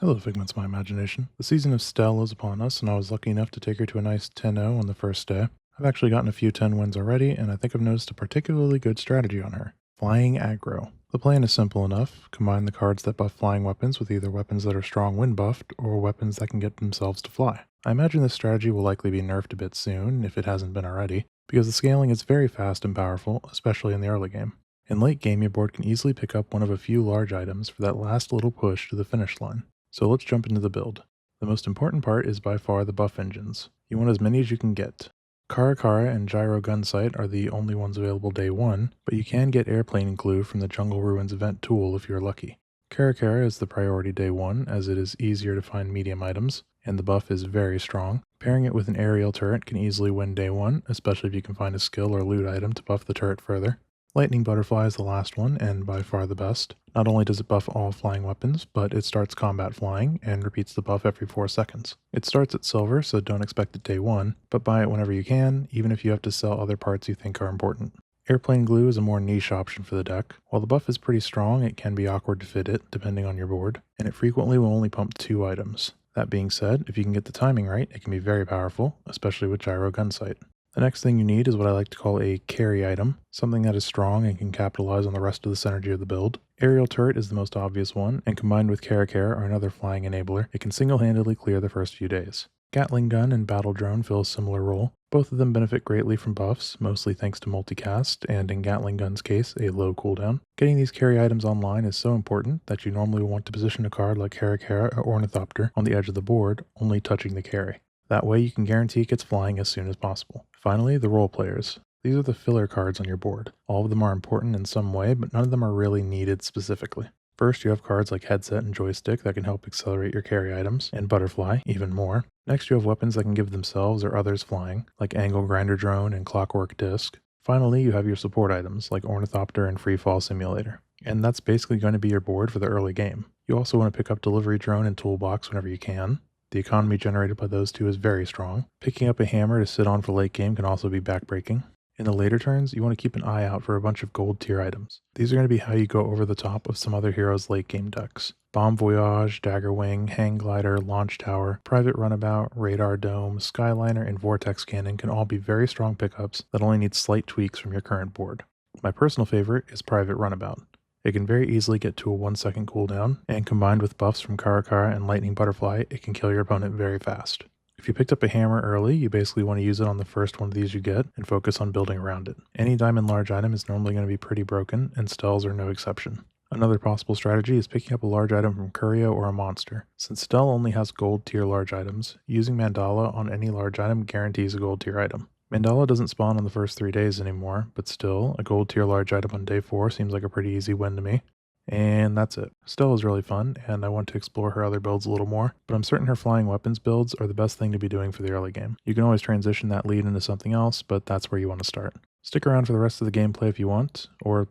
Hello, figments of my imagination. The season of Stelle is upon us, and I was lucky enough to take her to a nice 10-0 on the first day. I've actually gotten a few 10 wins already, and I think I've noticed a particularly good strategy on her. Flying aggro. The plan is simple enough. Combine the cards that buff flying weapons with either weapons that are strong wind buffed, or weapons that can get themselves to fly. I imagine this strategy will likely be nerfed a bit soon, if it hasn't been already, because the scaling is very fast and powerful, especially in the early game. In late game, your board can easily pick up one of a few large items for that last little push to the finish line. So let's jump into the build. The most important part is by far the buff engines. You want as many as you can get. Caracara and Gyro Gunsight are the only ones available day 1, but you can get Airplane Glue from the Jungle Ruins event tool if you're lucky. Caracara is the priority day 1 as it is easier to find medium items, and the buff is very strong. Pairing it with an aerial turret can easily win day 1, especially if you can find a skill or loot item to buff the turret further. Lightning Butterfly is the last one, and by far the best. Not only does it buff all flying weapons, but it starts combat flying, and repeats the buff every 4 seconds. It starts at silver, so don't expect it day 1, but buy it whenever you can, even if you have to sell other parts you think are important. Airplane Glue is a more niche option for the deck. While the buff is pretty strong, it can be awkward to fit it, depending on your board, and it frequently will only pump 2 items. That being said, if you can get the timing right, it can be very powerful, especially with Gyro Gunsight. The next thing you need is what I like to call a carry item, something that is strong and can capitalize on the rest of the synergy of the build. Aerial Turret is the most obvious one, and combined with Caracara or another flying enabler, it can single-handedly clear the first few days. Gatling Gun and Battle Drone fill a similar role. Both of them benefit greatly from buffs, mostly thanks to multicast, and in Gatling Gun's case, a low cooldown. Getting these carry items online is so important that you normally want to position a card like Caracara or Ornithopter on the edge of the board, only touching the carry. That way you can guarantee it gets flying as soon as possible. Finally, the role players. These are the filler cards on your board. All of them are important in some way, but none of them are really needed specifically. First, you have cards like Headset and Joystick that can help accelerate your carry items, and Butterfly, even more. Next, you have weapons that can give themselves or others flying, like Angle Grinder Drone and Clockwork Disc. Finally, you have your support items, like Ornithopter and Freefall Simulator. And that's basically going to be your board for the early game. You also want to pick up Delivery Drone and Toolbox whenever you can. The economy generated by those two is very strong. Picking up a hammer to sit on for late game can also be backbreaking. In the later turns, you want to keep an eye out for a bunch of gold tier items. These are going to be how you go over the top of some other heroes' late game decks. Bomb Voyage, Dagger Wing, Hang Glider, Launch Tower, Private Runabout, Radar Dome, Skyliner, and Vortex Cannon can all be very strong pickups that only need slight tweaks from your current board. My personal favorite is Private Runabout. It can very easily get to a 1-second cooldown, and combined with buffs from Caracara and Lightning Butterfly, it can kill your opponent very fast. If you picked up a hammer early, you basically want to use it on the first one of these you get, and focus on building around it. Any diamond large item is normally going to be pretty broken, and Stells are no exception. Another possible strategy is picking up a large item from Curio or a monster. Since Stelle only has gold tier large items, using Mandala on any large item guarantees a gold tier item. Mandala doesn't spawn on the first 3 days anymore, but still, a gold tier large item on day 4 seems like a pretty easy win to me. And that's it. Stelle is really fun, and I want to explore her other builds a little more, but I'm certain her flying weapons builds are the best thing to be doing for the early game. You can always transition that lead into something else, but that's where you want to start. Stick around for the rest of the gameplay if you want, or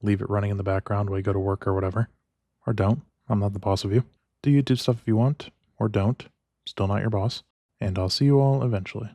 leave it running in the background while you go to work or whatever. Or don't. I'm not the boss of you. Do YouTube stuff if you want, or don't. Still not your boss. And I'll see you all eventually.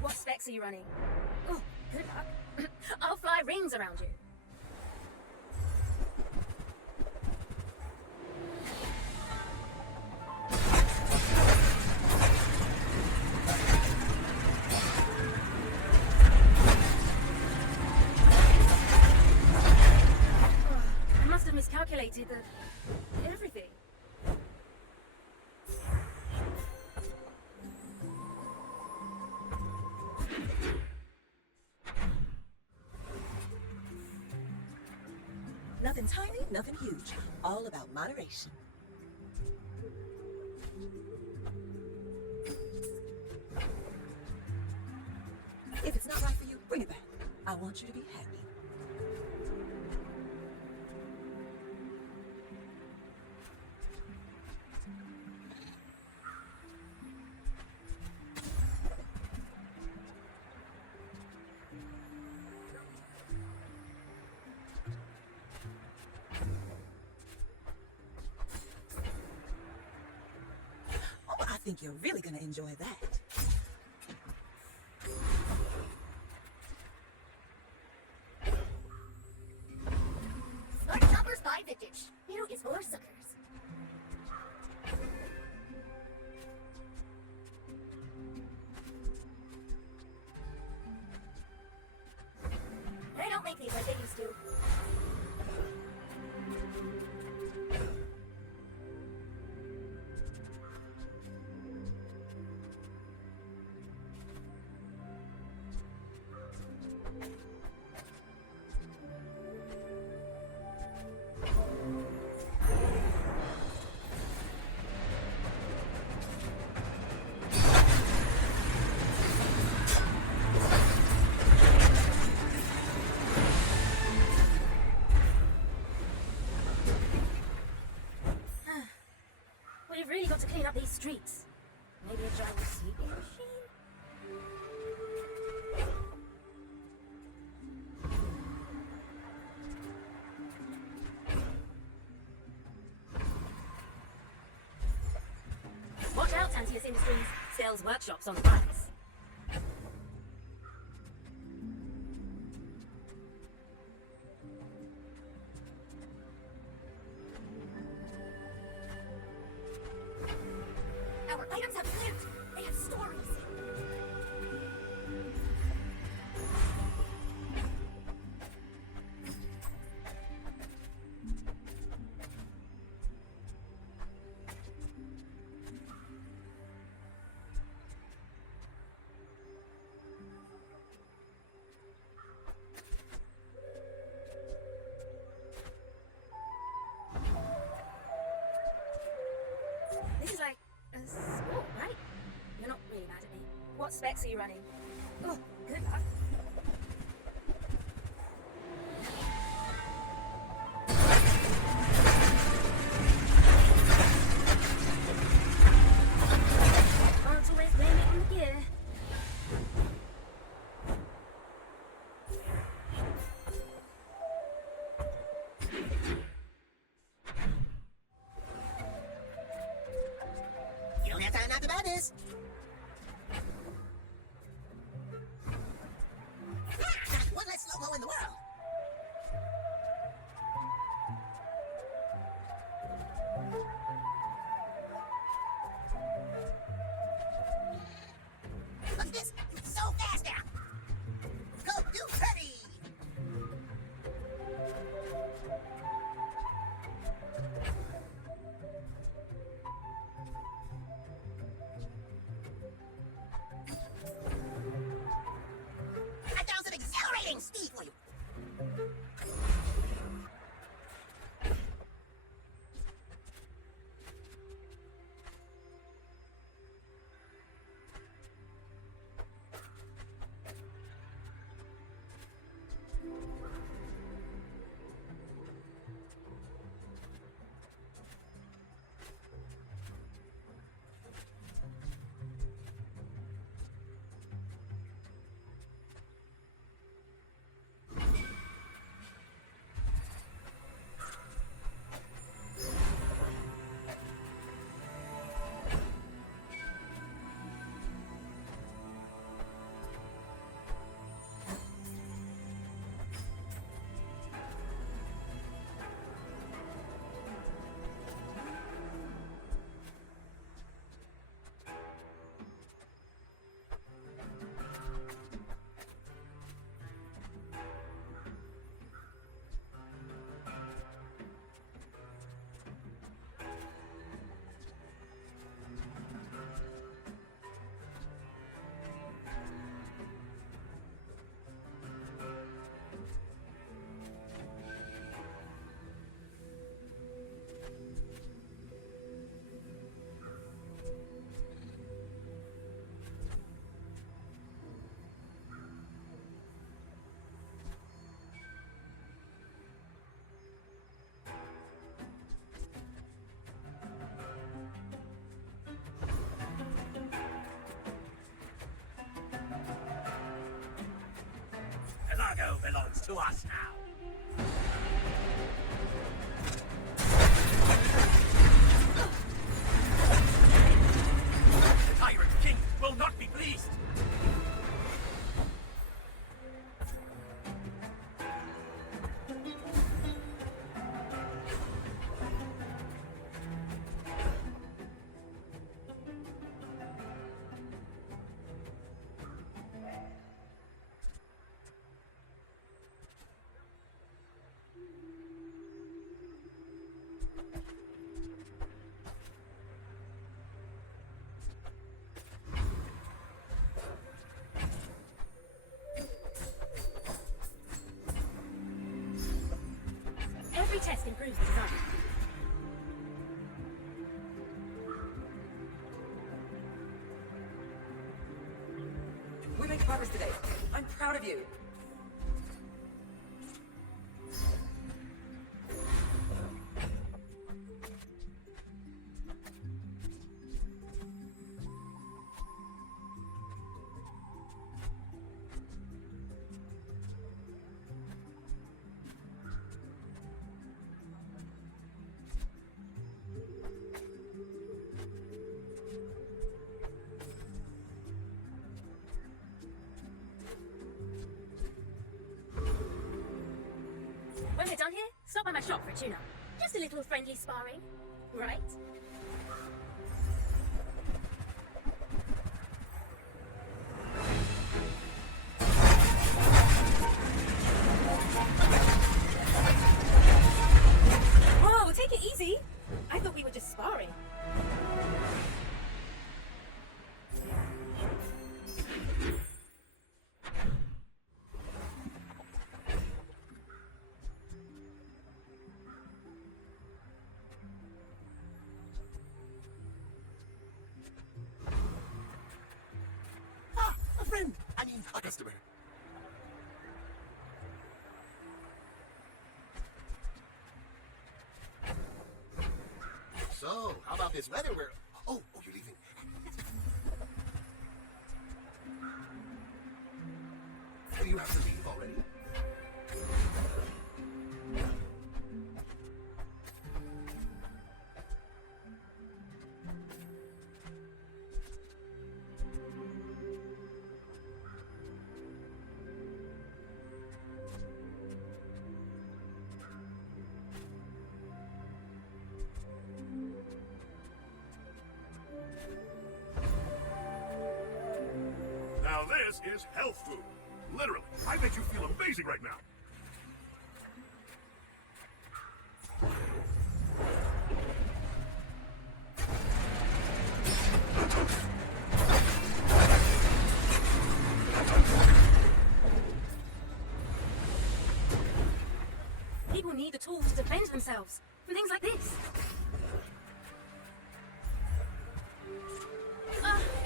What specs are you running? Oh, good luck. I'll fly rings around you. I must have miscalculated everything. Nothing tiny, nothing huge. All about moderation. If it's not right for you, bring it back. I want you to be happy. Oh, I think you're really gonna enjoy that. Smart shoppers buy vintage. New is for suckers. They don't make these like they used to. We've really got to clean up these streets. Maybe a giant sweeping machine? Watch out, Tantius Industries. Sales workshops on the rise. Our items have lived. They have stories. This is like a school, right? You're not really mad at me. What specs are you running? Oh, good luck. Can't always blame it on the gear. You don't have time not to buy this. to us now. The Tyrant King will not be pleased. Every test improves the design. We make progress today. I'm proud of you. When we're done here, stop by my shop for a tune-up. Just a little friendly sparring, right? Whoa, take it easy. I thought we were just sparring. Ah, a friend. I mean, a customer. So, how about this weather? Oh, you're leaving. Do you have to leave already? Now this is health food. Literally, I bet you feel amazing right now. People need the tools to defend themselves from things like this.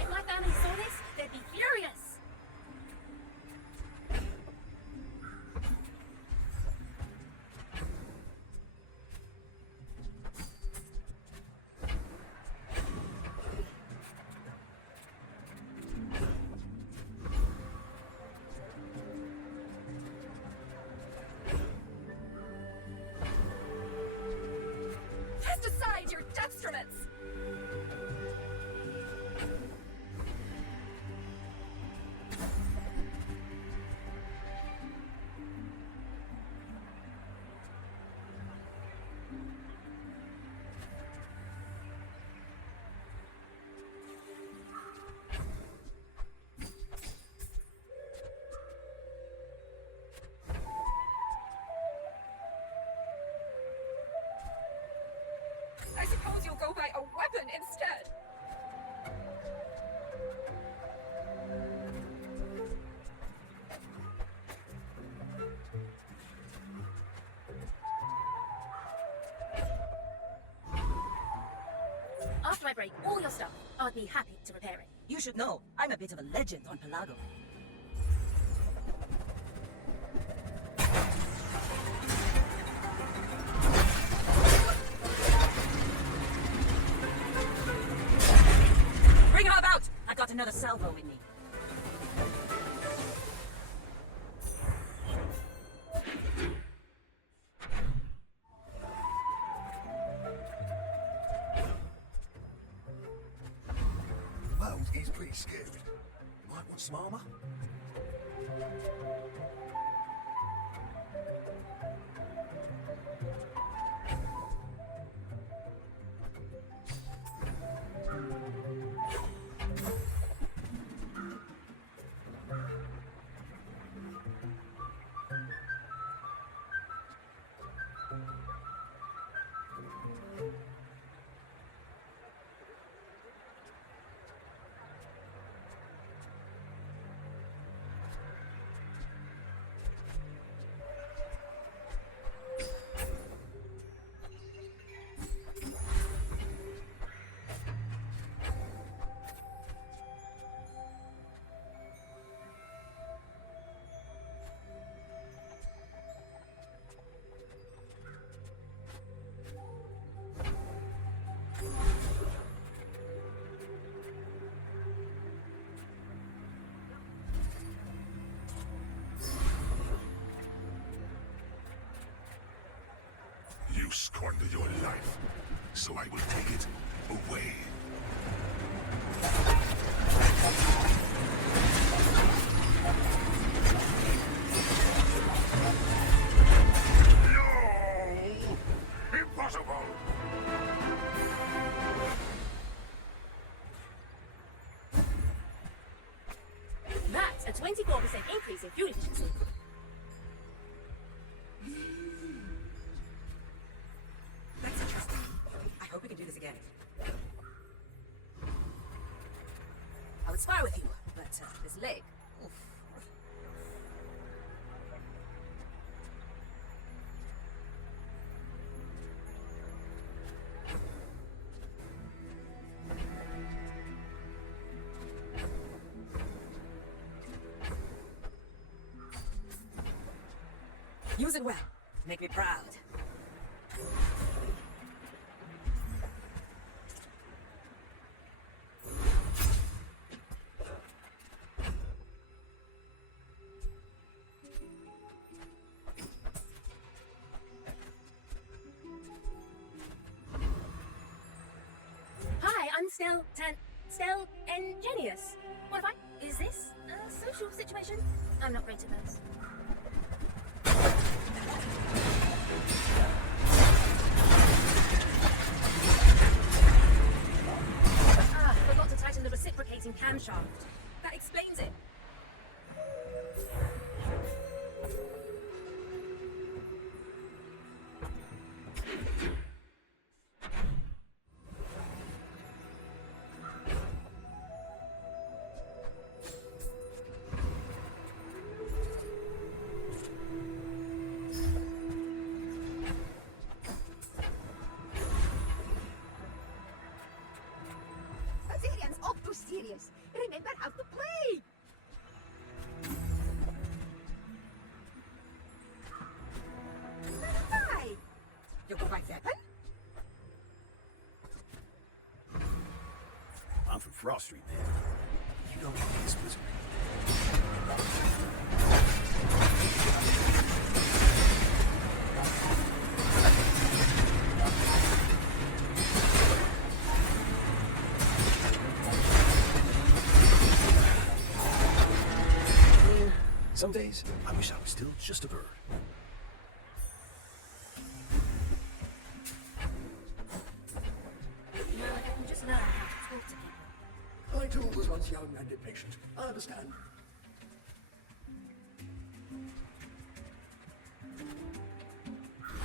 If my family saw this, they'd be furious. Cast aside your instruments! I suppose you'll go buy a weapon instead. After I break all your stuff, I'd be happy to repair it. You should know, I'm a bit of a legend on Pelago. Bring her about! I got another salvo with me. scared. Might want some armor. You squander your life, so I will take it away. No! Impossible! That's a 24% increase in fuel efficiency. That's interesting. I hope we can do this again. I would spar with you, but this leg. Oof. Use it well. Make me proud. Hi, I'm Stelle Ingenious. What if I... Is this a social situation? I'm not great at those. Forgot to tighten the reciprocating camshaft. That explains it. Bazarians up to serious. Remember how to play. Hi. You go right weapon? I'm from Frost Street, man. You don't want this wizard. Some days, I wish I was still just a bird. You know, like I can just learn how to talk to people. I too was once young and impatient. I understand.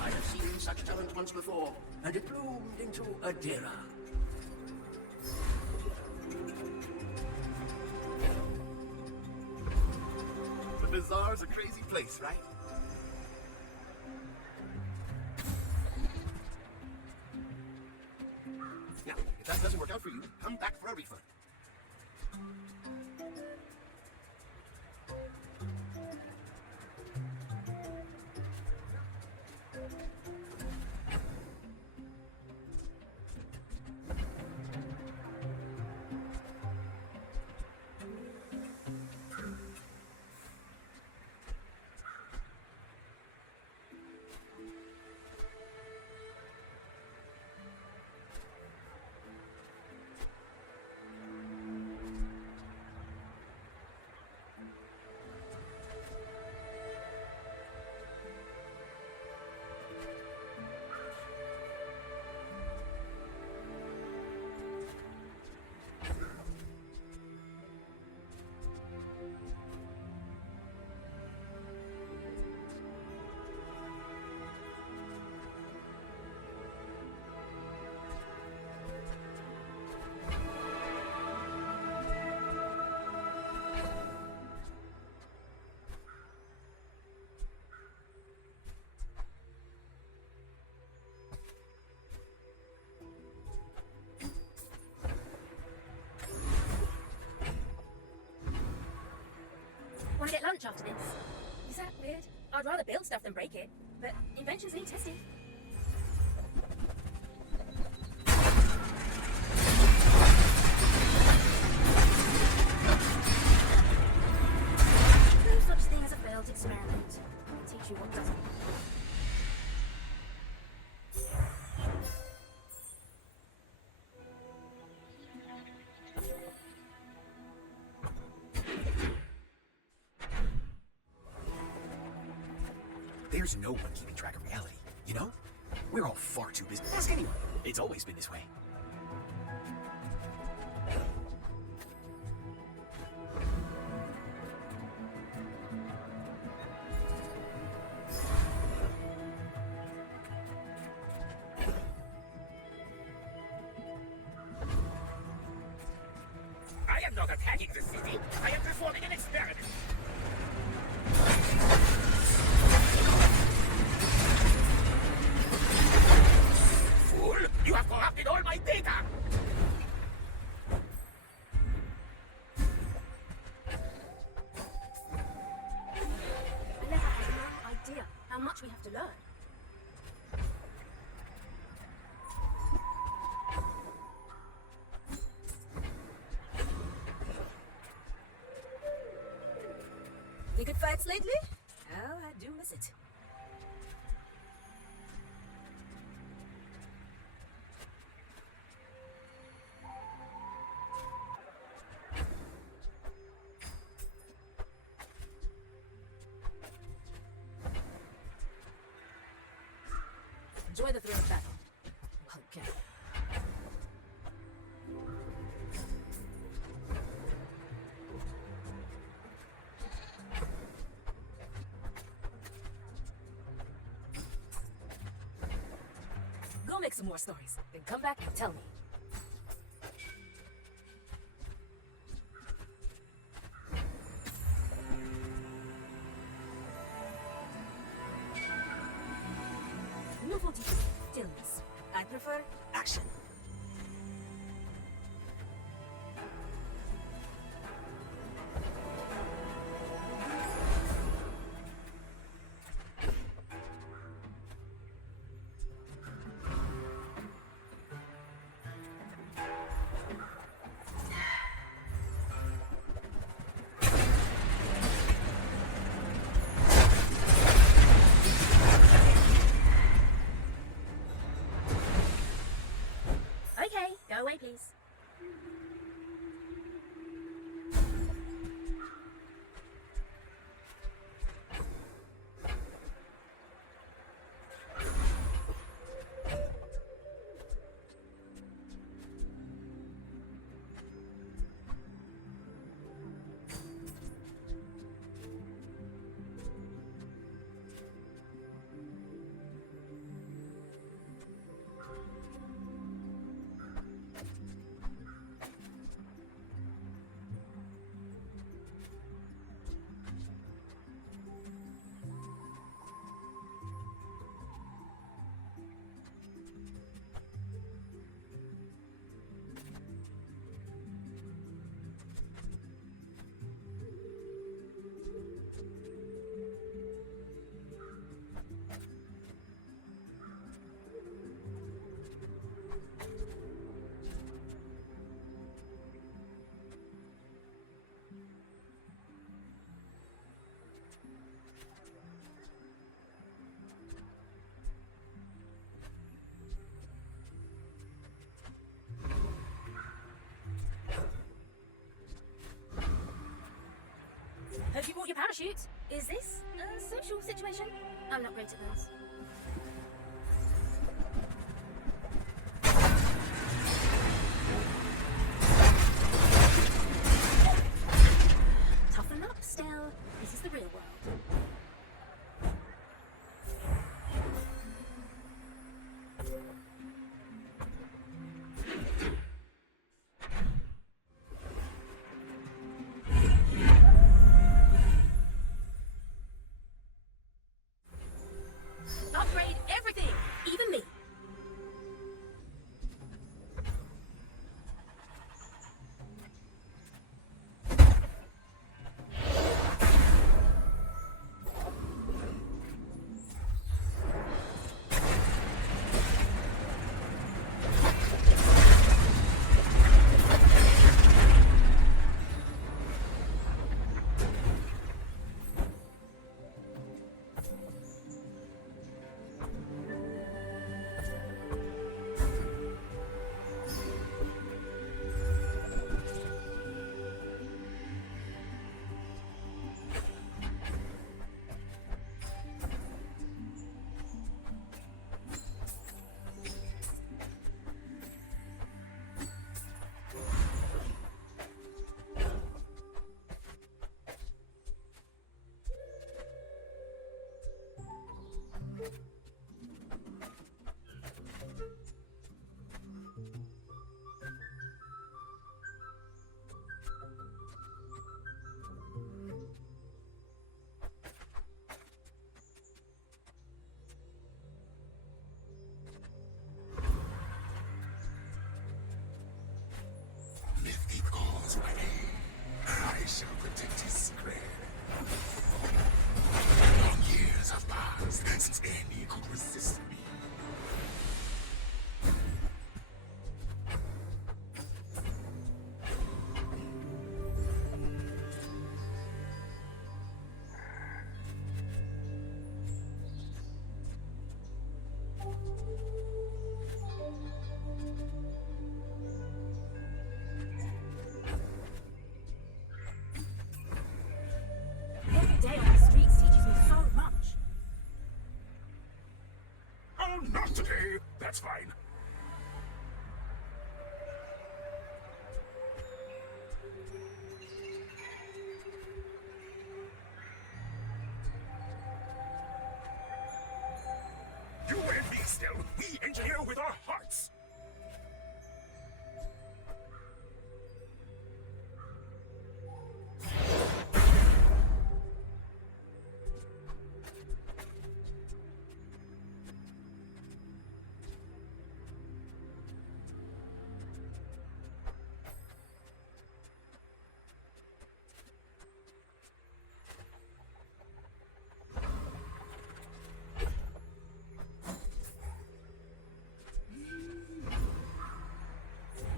I have seen such talent once before, and it bloomed into a dera. The Bazaar's a crazy place, right? Now, if that doesn't work out for you, come back for a refund. Want to get lunch after this? Is that weird? I'd rather build stuff than break it, but inventions need testing. No such thing as a failed experiment. I'll teach you what doesn't. There's no one keeping track of reality, you know? We're all far too busy. Ask anyone. It's always been this way. I am not attacking the city. I am performing an experiment. Fool! You have corrupted all my data! I never had no idea how much we have to learn. Any good fights lately? Oh, I do miss it. Enjoy the thrill of battle. Okay. Go make some more stories, then come back and tell me. Novelty is stillness. I prefer action. Okay, go away, please. Have you brought your parachute? Is this a social situation? I'm not great at those. Toughen up, Stelle. This is the real world. Upgrade If he calls my name, I shall protect his secret. Long years have passed since any could resist me. Every day on the streets teaches me so much. Oh, not today. That's fine. You and me, Stelle. We engineer with our hearts.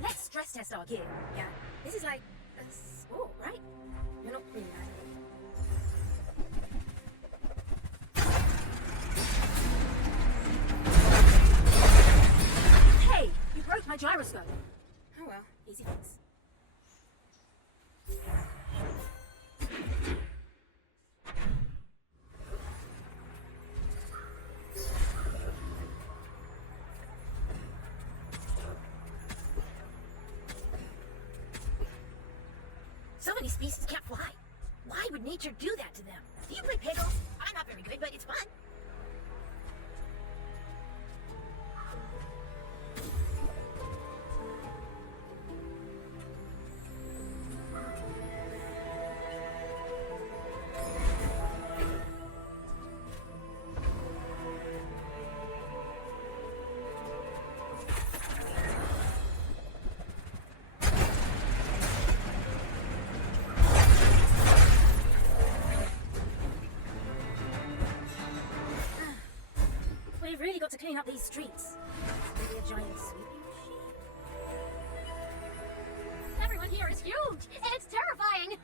Let's stress test our gear. Yeah, this is like a sport, right? You're not really mad at me. Hey, you broke my gyroscope. Oh well, easy fix. So many species can't fly. Why would nature do that to them? Do you play pickles? I'm not very good, but it's fun. We've really got to clean up these streets. Maybe a giant sweeping machine? Everyone here is huge, and it's terrifying.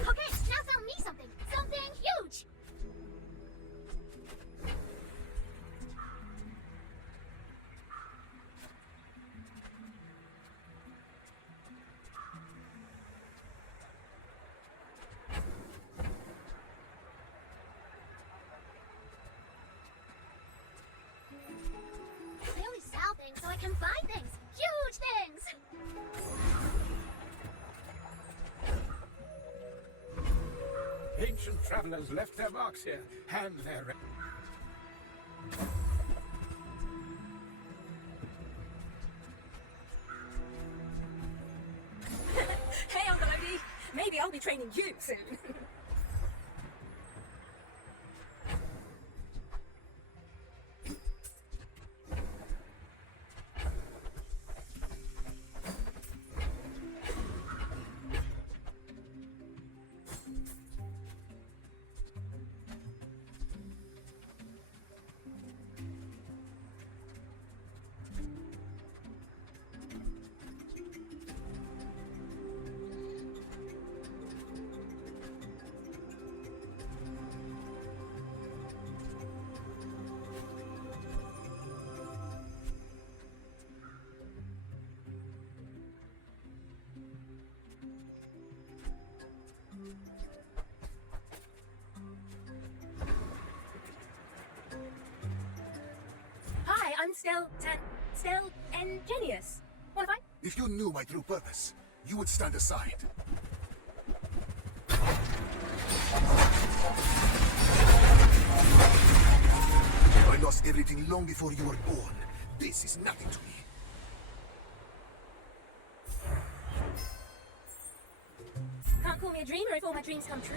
Okay, now tell me something. Something huge. They only sell things so I can buy things. Huge things. Ancient travelers left their marks here, and their... Hey, Uncle Odie. Maybe I'll be training you soon. Hi, I'm Stelle and Genius. What have I? If you knew my true purpose, you would stand aside. everything long before you were born. This is nothing to me. Can't call me a dreamer if all my dreams come true.